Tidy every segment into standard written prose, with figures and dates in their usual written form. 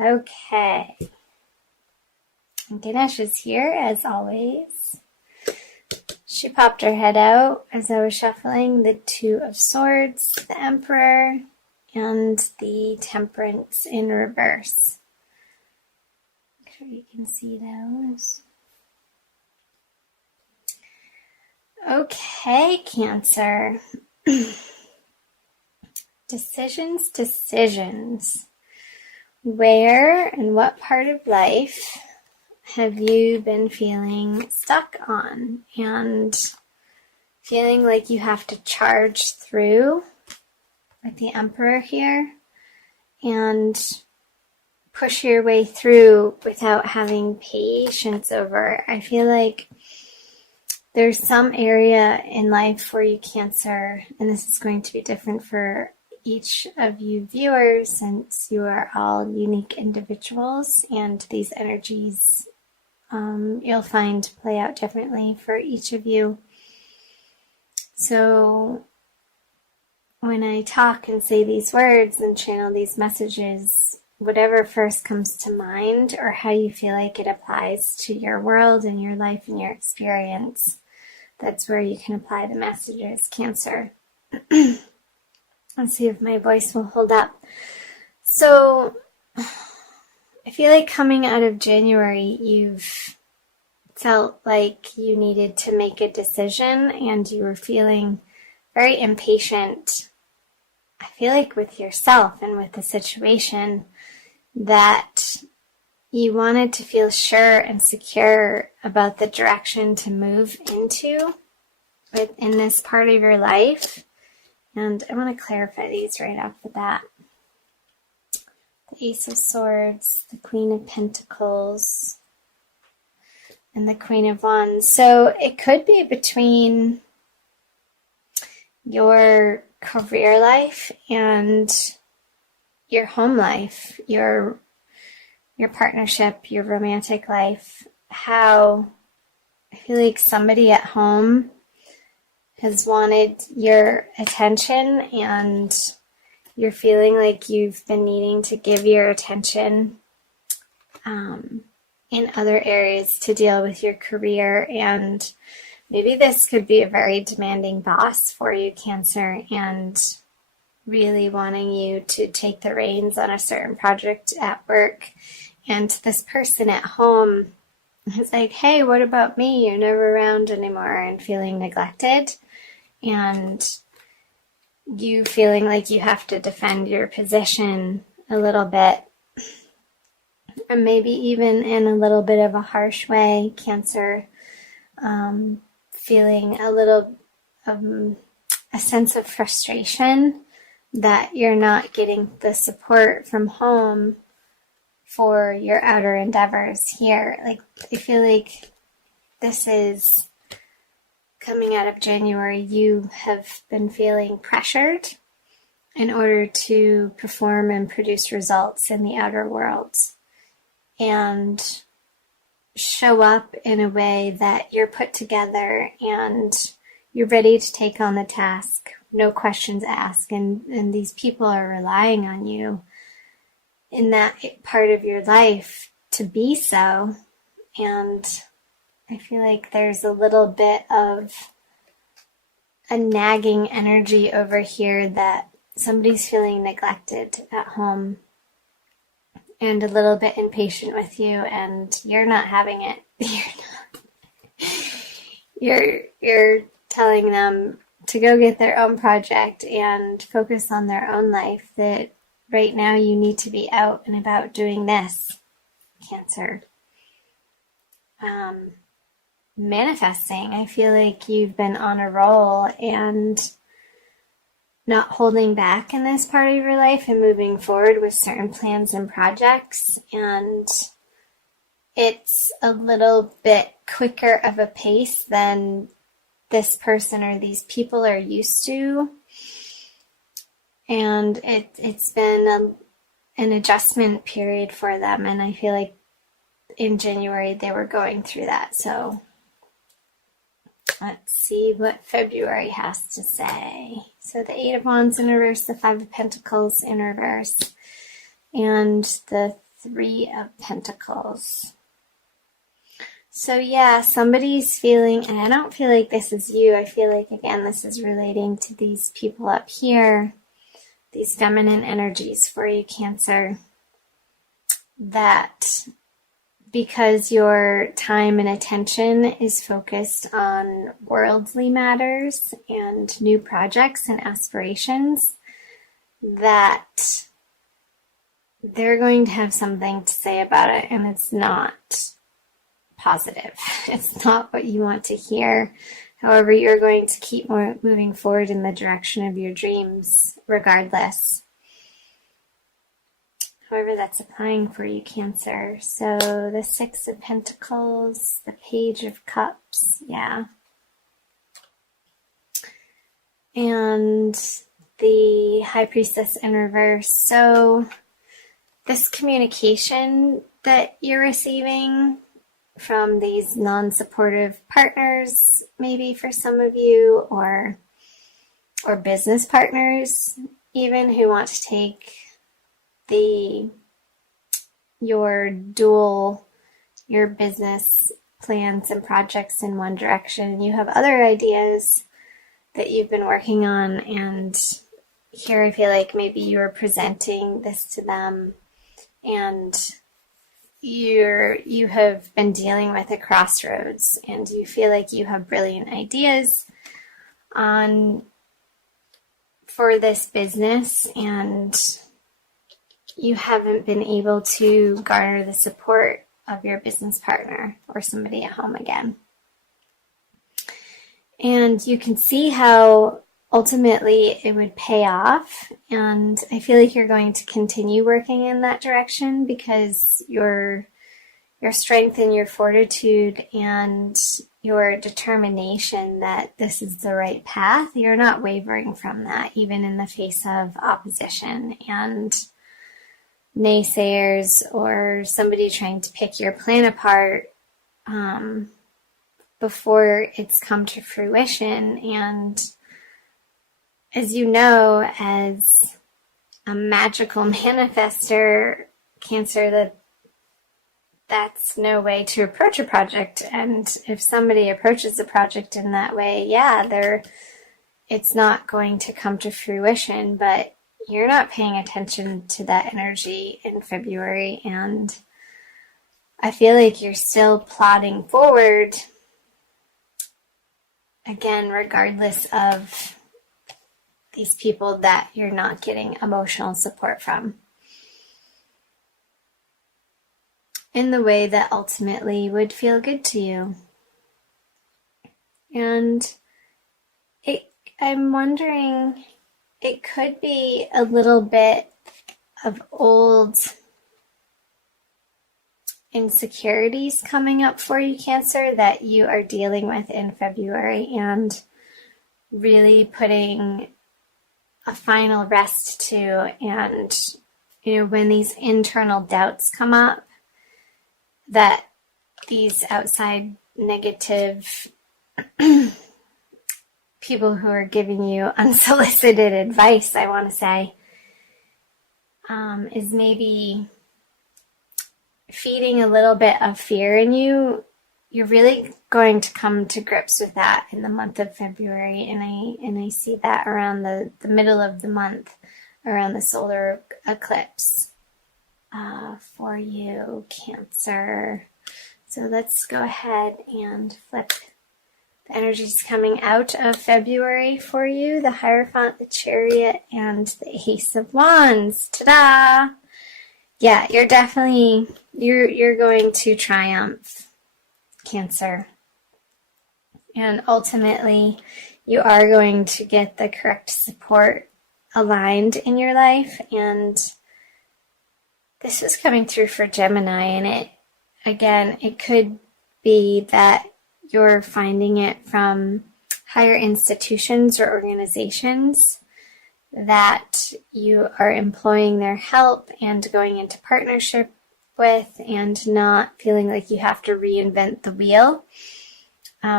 Okay. Ganesh is here as always. She popped her head out as I was shuffling the Two of Swords, the Emperor, and the Temperance in reverse. Make sure you can see those. Okay, Cancer. Decisions. Where and what part of life have you been feeling stuck on and feeling like you have to charge through with the Emperor here and push your way through without having patience over? I feel like there's some area in life where you, Cancer, and this is going to be different for each of you viewers since you are all unique individuals, and these energies you'll find play out differently for each of you. So when I talk and say these words and channel these messages, whatever first comes to mind or how you feel like it applies to your world and your life and your experience, that's where you can apply the messages, Cancer. Let's see if my voice will hold up. So I feel like coming out of January, you've felt like you needed to make a decision and you were feeling very impatient. I feel like with yourself and with the situation that you wanted to feel sure and secure about the direction to move into within this part of your life. And I want to clarify these right off the bat. The Ace of Swords, the Queen of Pentacles, and the Queen of Wands. So it could be between your career life and your home life, your partnership, your romantic life. How I feel like somebody at home has wanted your attention and you're feeling like you've been needing to give your attention in other areas to deal with your career. And maybe this could be a very demanding boss for you, Cancer, and really wanting you to take the reins on a certain project at work. And this person at home is like, hey, what about me? You're never around anymore, and feeling neglected. And you feeling like you have to defend your position a little bit, and maybe even in a little bit of a harsh way, Cancer, feeling a little a sense of frustration that you're not getting the support from home for your outer endeavors here. Like, I feel like this is coming out of January, you have been feeling pressured in order to perform and produce results in the outer world and show up in a way that you're put together and you're ready to take on the task, no questions asked, and these people are relying on you in that part of your life to be so. And I feel like there's a little bit of a nagging energy over here that somebody's feeling neglected at home and a little bit impatient with you, and you're not having it. You're telling them to go get their own project and focus on their own life, that right now you need to be out and about doing this, Cancer. Manifesting. I feel like you've been on a roll and not holding back in this part of your life and moving forward with certain plans and projects. And it's a little bit quicker of a pace than this person or these people are used to. And it's been an adjustment period for them. And I feel like in January they were going through that. So let's see what February has to say. So the Eight of Wands in reverse, the Five of Pentacles in reverse, and the Three of Pentacles. So yeah, somebody's feeling, and I don't feel like this is you. I feel like, again, this is relating to these people up here, these feminine energies for you, Cancer, that because your time and attention is focused on worldly matters and new projects and aspirations, that they're going to have something to say about it, and it's not positive. It's not what you want to hear. However, you're going to keep moving forward in the direction of your dreams regardless. However, that's applying for you, Cancer. So the Six of Pentacles, the Page of Cups, yeah. And the High Priestess in reverse. So this communication that you're receiving from these non-supportive partners, maybe for some of you, or business partners even, who want to take your business plans and projects in one direction. You have other ideas that you've been working on, and here I feel like maybe you're presenting this to them, and you have been dealing with a crossroads, and you feel like you have brilliant ideas for this business, and you haven't been able to garner the support of your business partner or somebody at home again. And you can see how ultimately it would pay off, and I feel like you're going to continue working in that direction because your strength and your fortitude and your determination that this is the right path, you're not wavering from that, even in the face of opposition and naysayers or somebody trying to pick your plan apart before it's come to fruition. And as you know, as a magical manifester, Cancer, that's no way to approach a project. And if somebody approaches a project in that way, yeah, it's not going to come to fruition, but you're not paying attention to that energy in February, and I feel like you're still plodding forward, again, regardless of these people that you're not getting emotional support from, in the way that ultimately would feel good to you. And I'm wondering, it could be a little bit of old insecurities coming up for you, Cancer, that you are dealing with in February, and really putting a final rest to. And, when these internal doubts come up, that these outside negative people who are giving you unsolicited advice, I want to say, is maybe feeding a little bit of fear in you. You're really going to come to grips with that in the month of February, and I see that around the middle of the month, around the solar eclipse for you, Cancer. So let's go ahead and flip the energies coming out of February for you: the Hierophant, the Chariot, and the Ace of Wands. Ta-da! Yeah, you're definitely, you're going to triumph, Cancer. And ultimately, you are going to get the correct support aligned in your life. And this is coming through for Gemini, and it could be that you're finding it from higher institutions or organizations that you are employing their help and going into partnership with, and not feeling like you have to reinvent the wheel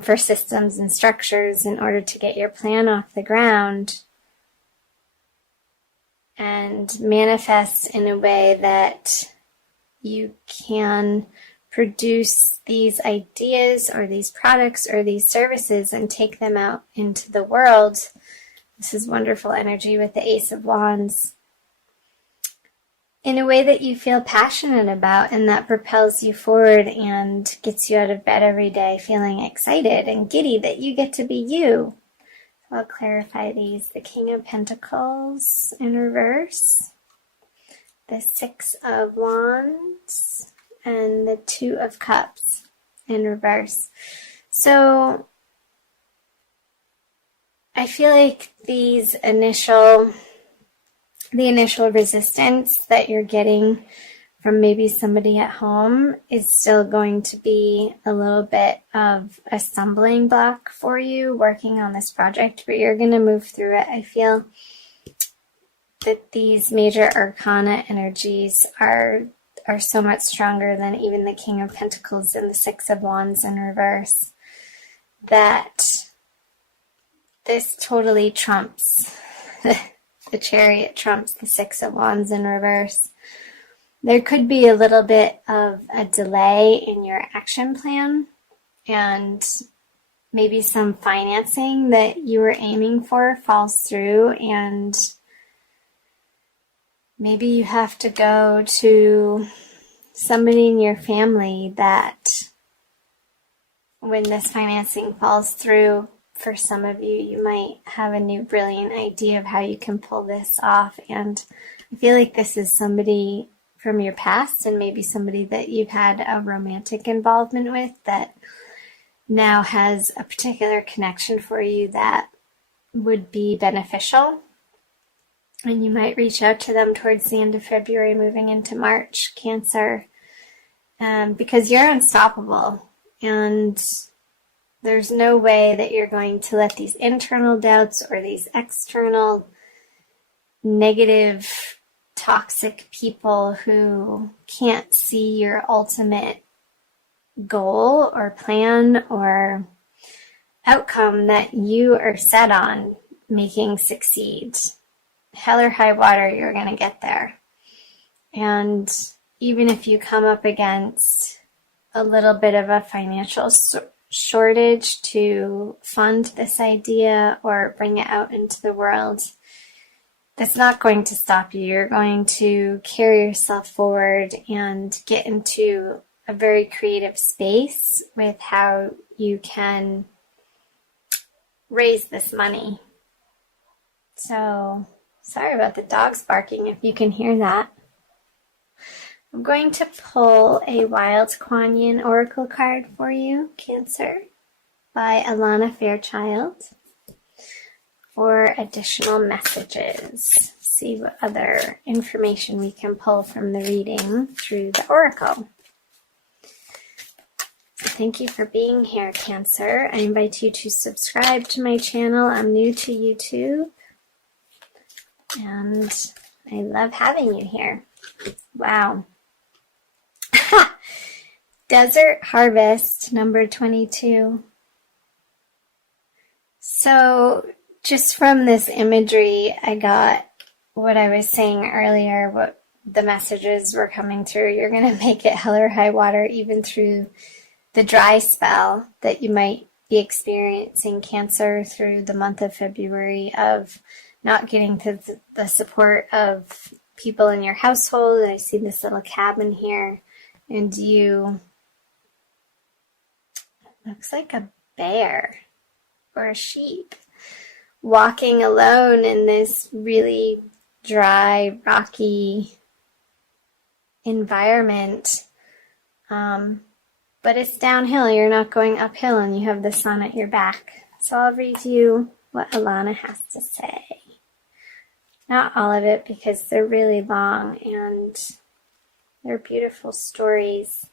for systems and structures in order to get your plan off the ground and manifest in a way that you can produce these ideas or these products or these services and take them out into the world. This is wonderful energy with the Ace of Wands, in a way that you feel passionate about and that propels you forward and gets you out of bed every day feeling excited and giddy that you get to be you. I'll clarify these. The King of Pentacles in reverse, the Six of Wands, and the Two of Cups in reverse. So I feel like the initial resistance that you're getting from maybe somebody at home is still going to be a little bit of a stumbling block for you working on this project, but you're going to move through it. I feel that these major arcana energies are so much stronger than even the King of Pentacles and the Six of Wands in reverse, that this totally trumps the Chariot, trumps the Six of Wands in reverse. There could be a little bit of a delay in your action plan, and maybe some financing that you were aiming for falls through, and maybe you have to go to somebody in your family that, when this financing falls through, for some of you, you might have a new brilliant idea of how you can pull this off. And I feel like this is somebody from your past, and maybe somebody that you've had a romantic involvement with that now has a particular connection for you that would be beneficial. And you might reach out to them towards the end of February, moving into March, Cancer, because you're unstoppable. And there's no way that you're going to let these internal doubts or these external negative, toxic people who can't see your ultimate goal or plan or outcome that you are set on making succeed. Hell or high water, you're going to get there. And even if you come up against a little bit of a financial shortage to fund this idea or bring it out into the world, that's not going to stop you. You're going to carry yourself forward and get into a very creative space with how you can raise this money. So, sorry about the dogs barking if you can hear that. I'm going to pull a Wild Kuan Yin Oracle card for you, Cancer, by Alana Fairchild, for additional messages. See what other information we can pull from the reading through the Oracle. So thank you for being here, Cancer. I invite you to subscribe to my channel. I'm new to YouTube, and I love having you here. Wow. Desert Harvest, number 22. So just from this imagery, I got what I was saying earlier, what the messages were coming through. You're going to make it hell or high water, even through the dry spell that you might be experiencing, Cancer, through the month of February, of not getting to the support of people in your household. I see this little cabin here, and you, looks like a bear or a sheep, walking alone in this really dry, rocky environment. But it's downhill. You're not going uphill, and you have the sun at your back. So I'll read you what Alana has to say. Not all of it, because they're really long and they're beautiful stories.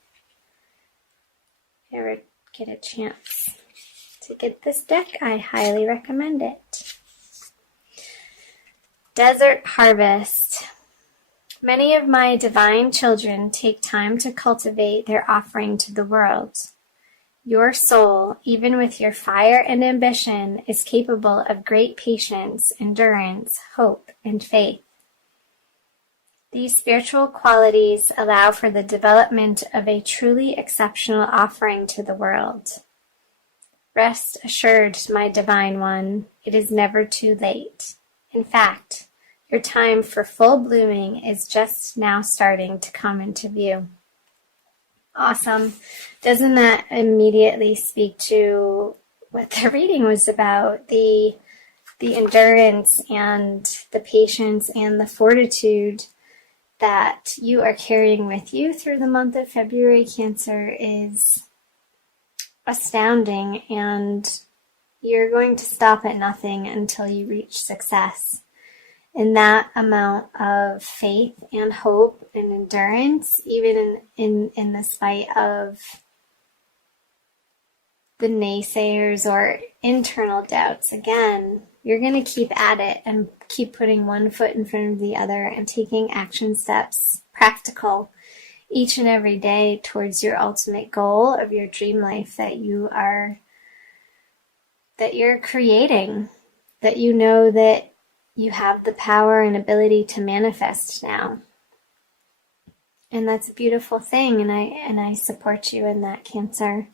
If you ever get a chance to get this deck, I highly recommend it. Desert Harvest. Many of my divine children take time to cultivate their offering to the world. Your soul, even with your fire and ambition, is capable of great patience, endurance, hope, and faith. These spiritual qualities allow for the development of a truly exceptional offering to the world. Rest assured, my divine one, it is never too late. In fact, your time for full blooming is just now starting to come into view. Awesome. Doesn't that immediately speak to what the reading was about? The endurance and the patience and the fortitude that you are carrying with you through the month of February, Cancer, is astounding, and you're going to stop at nothing until you reach success. And that amount of faith and hope and endurance, even in the spite of the naysayers or internal doubts, again, you're going to keep at it and keep putting one foot in front of the other and taking action steps, practical, each and every day towards your ultimate goal of your dream life that you're creating, that you know that you have the power and ability to manifest now. And that's a beautiful thing, and I support you in that, Cancer.